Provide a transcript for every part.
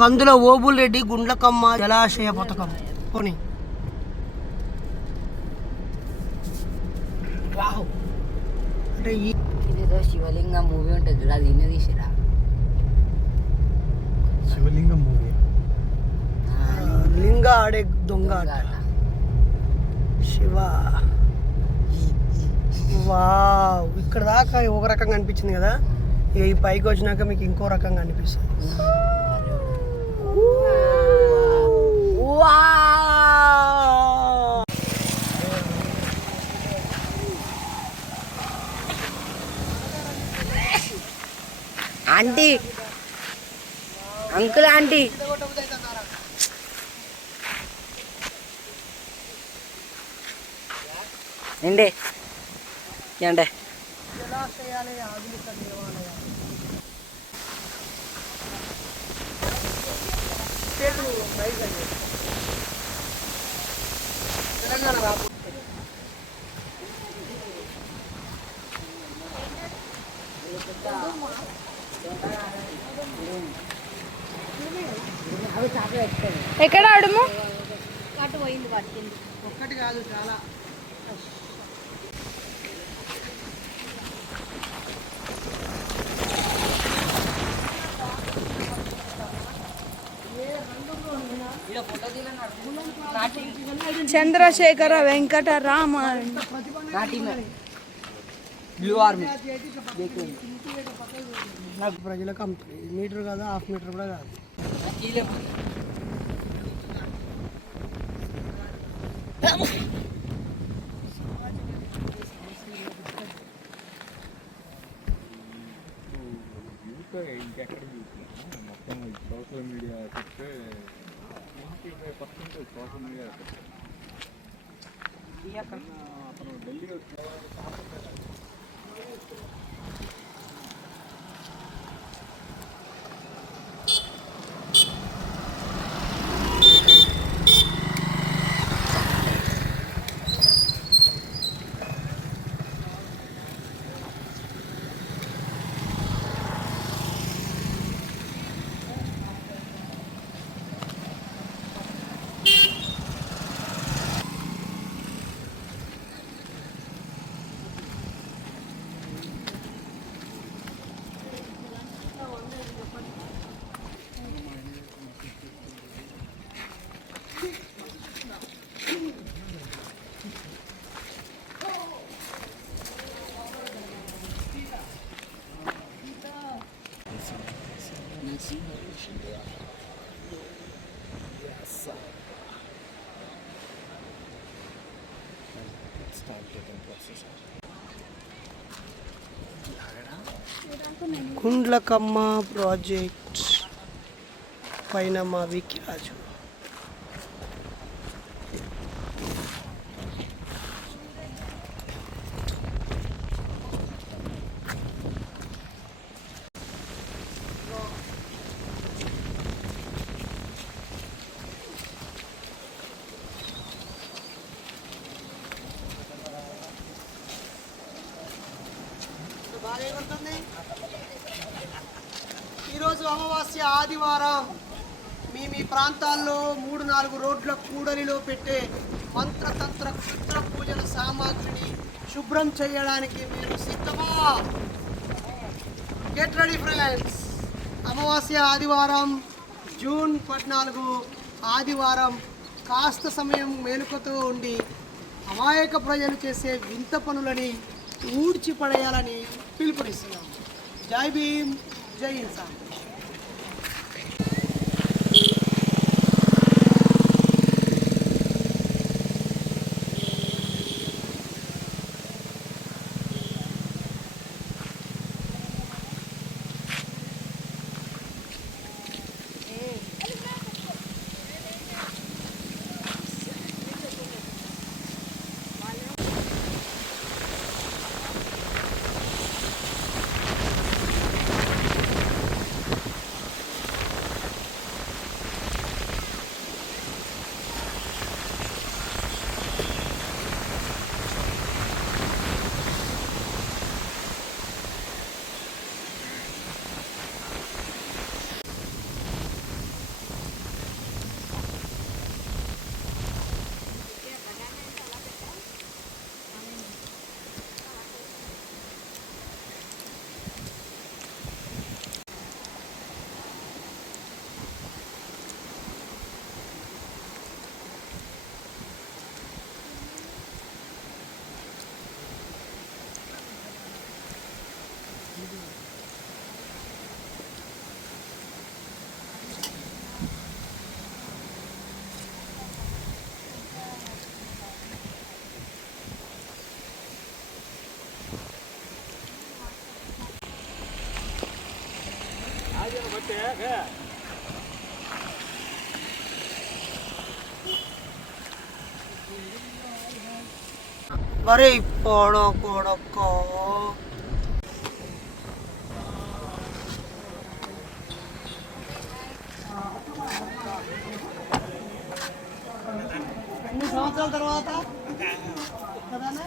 కందుల ఓబుల్ రెడ్డి గుండ్లకమ్మ జలాశయ పథకం పోనీ. అంటే ఇదేదో శివలింగం మూవీ ఉంటుంది చూడ, అది విన్న తీసిరా. శివలింగం మూవీ. లింగ ఆడే దొంగ ఆట. శివ వావ్, ఇక్కడ దాకా ఒక రకంగా అనిపించింది కదా, ఇక ఈ పైకి వచ్చినాక మీకు ఇంకో రకంగా అనిపిస్తుంది. ఆంటీ, అంకుల్, ఆంటీ ఏంటి ఏంటే జలాశయాలే ఆధునిక దేవాలయాలు. తెలంగాణ రాబోతుంది. ఎక్కడ అడుము అటు పోయింది పట్టింది. ఒక్కటి కాదు, చాలా. Chandrasekhara Venkata Raman blue army. నాకు ప్రజలకు అమ్ముతుంది. మీటర్ కాదు, హాఫ్ మీటర్ కూడా కాదు. ఇంకెక్కడ మొత్తం సోషల్ మీడియా చెప్తే 95% సోషల్ మీడియా అతను ఢిల్లీ గుండ్లకమ్మ ప్రాజెక్ట్ పైన మా వికిరాజు. ఈరోజు అమావాస్య ఆదివారం. మీ ప్రాంతాల్లో 3-4 రోడ్ల కూడలిలో పెట్టే మంత్రతంత్ర క్షుద్ర పూజల సామాగ్రిని శుభ్రం చేయడానికి మీరు సిద్ధమా? Get ready friends. అమావాస్య ఆదివారం, జూన్ 14 ఆదివారం కాస్త సమయం మేలుకతో ఉండి అమాయక ప్రజలు చేసే వింత పనులని ఊడ్చిపడేయాలని పిలుపునిస్తున్నాం. జై భీమ్, జై ఇన్సాన్. మరి పొడో కొడకో ఎన్ని సంవత్సరాల తర్వాత కదానే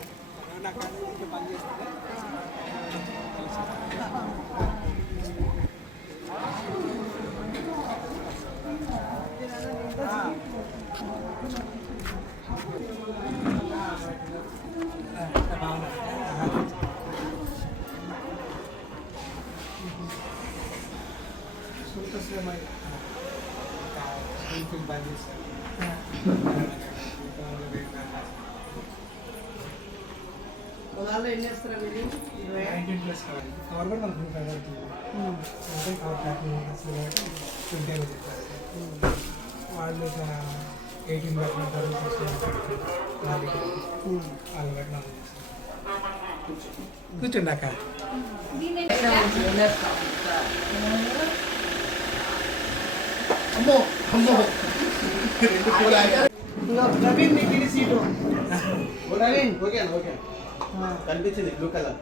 పొలాల్లో ఎన్ని వేస్తారా మీరు? 19+ కావాలి కవర్ కూడా మనకు 25 అవుతుంది అంటే కవర్ ప్యాకింగ్ అసలు 20 అని చెప్పారు వాళ్ళు 18 పెట్టినారు వాళ్ళు పెట్టినారు కూర్చోండి అక్క అమ్మో అమ్మో నవీన్ నీకు ఇది సీటు నవీన్ ఓకే కనిపించింది బ్లూ కలర్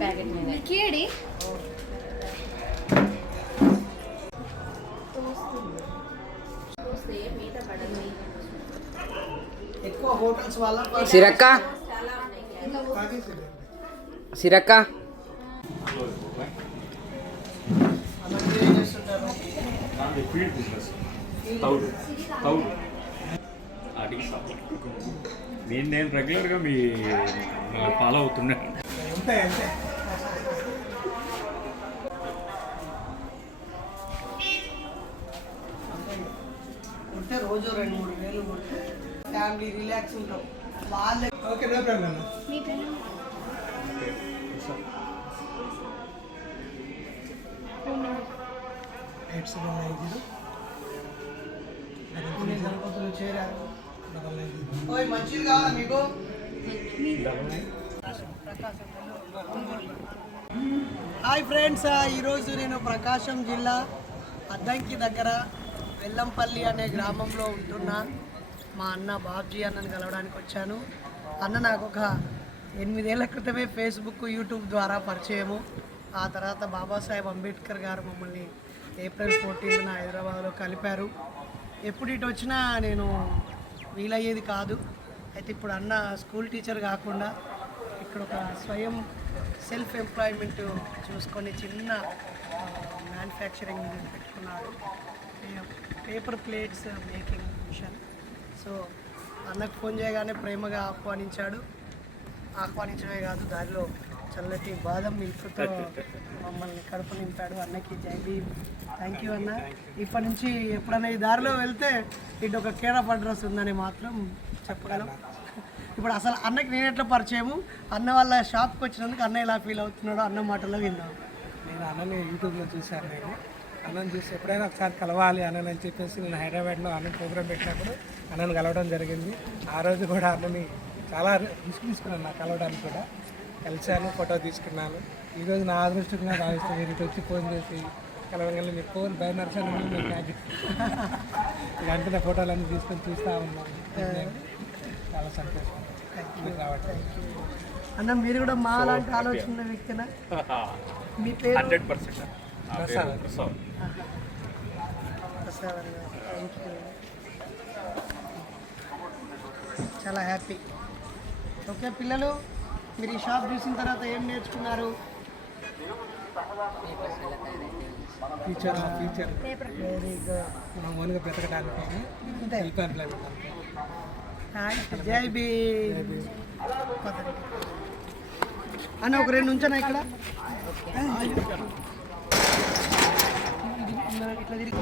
ప్యాకెట్ మీద కీడి ఎక్కువ హోటల్స్ వల్ల సిరక్క సిరక్క అలాంటి ఏం చేస్తుంటారు? ఫీల్డ్ బిజినెస్ తౌడు వాటికి సపోర్ట్ నేను రెగ్యులర్గా మీ ఫాలో అవుతున్నాను ఉంటాయి అంతే. ఉంటే రోజు 2-3 వేలు ఉంటే ఫ్యామిలీ రిలాక్స్ ఉంటాం వాళ్ళే. ఓకే నో ప్రాబ్లం మీ పిల్లలు చేరారు. ఓయ్ మంచిది కావాలా మీకు? హాయ్ ఫ్రెండ్స్, ఈరోజు నేను ప్రకాశం జిల్లా అద్దంకి దగ్గర వెల్లంపల్లి అనే గ్రామంలో ఉంటున్నా మా అన్న బాబ్జీ అన్నను కలవడానికి వచ్చాను. అన్న నాకు ఒక 8 ఏళ్ల క్రితమే ఫేస్బుక్ యూట్యూబ్ ద్వారా పరిచయము. ఆ తర్వాత బాబాసాహెబ్ అంబేద్కర్ గారు మమ్మల్ని ఏప్రిల్ 14న హైదరాబాద్లో కలిపారు. ఎప్పుడు ఇటు వచ్చినా నేను వీలయ్యేది కాదు. అయితే ఇప్పుడు అన్న స్కూల్ టీచర్ కాకుండా ఇక్కడ ఒక స్వయం సెల్ఫ్ ఎంప్లాయ్మెంట్ చూసుకొని చిన్న మ్యానుఫ్యాక్చరింగ్ యూనిట్ పెట్టుకున్నాడు, paper plates making machine. So అన్నకు ఫోన్ చేయగానే ప్రేమగా ఆహ్వానించడమే కాదు, దారిలో చల్లటి బాదం మిల్క్తో మమ్మల్ని కడుపు నింపాడు. అన్నకి జై భీమ్. థ్యాంక్ యూ అన్న. ఇప్పటి నుంచి ఎప్పుడైనా ఈ దారిలో వెళ్తే ఇటు ఒక కేర్ ఆఫ్ అడ్రస్ ఉందని మాత్రం చెప్పగలం. ఇప్పుడు అసలు అన్నకి నేను ఎట్లా పరిచయము, అన్న వాళ్ళ షాప్కి వచ్చినందుకు అన్న ఎలా ఫీల్ అవుతున్నాడో అన్న మాటల్లో విన్నాం. నేను అన్నని యూట్యూబ్లో చూశాను. అన్నను చూసి ఎప్పుడైనా ఒకసారి కలవాలి అన్నని అని చెప్పేసి నేను హైదరాబాద్లో అన్న ప్రోగ్రామ్ పెట్టినప్పుడు అన్నను కలవడం జరిగింది. ఆ రోజు కూడా అన్నని చాలా రిస్క్ తీసుకున్నాను నాకు కలవడానికి కూడా. కలిశాను, ఫోటో తీసుకున్నాను. ఈరోజు నా అదృష్టంగా భావిస్తాను. మీరు వచ్చి ఫోన్ చేసి కలవగల మీ ఫోన్ బ్యానర్స్ అని మీ ప్యాకెట్ వెంటనే ఫోటోలన్నీ తీసుకొని చూస్తూ ఉన్నాను. చాలా సంతోషం రావట్లేదు. అన్న మీరు కూడా మా లాంటి ఆలోచన వ్యక్తినా? మీ పేరు? 100%. ప్రసాద్ గారు. థ్యాంక్ యూ, చాలా హ్యాపీ. ఓకే పిల్లలు, మీరు ఈ షాప్ చూసిన తర్వాత ఏం నేర్చుకున్నారు? Future very good. మామూలుగా బ్రతకడానికి అంతే. సెల్ఫ్ ఎంప్లాయ్మెంట్ జై భీమ్. అన్న ఒక 2 ఉంచానా ఇక్కడ? ఇట్లా తిరిగి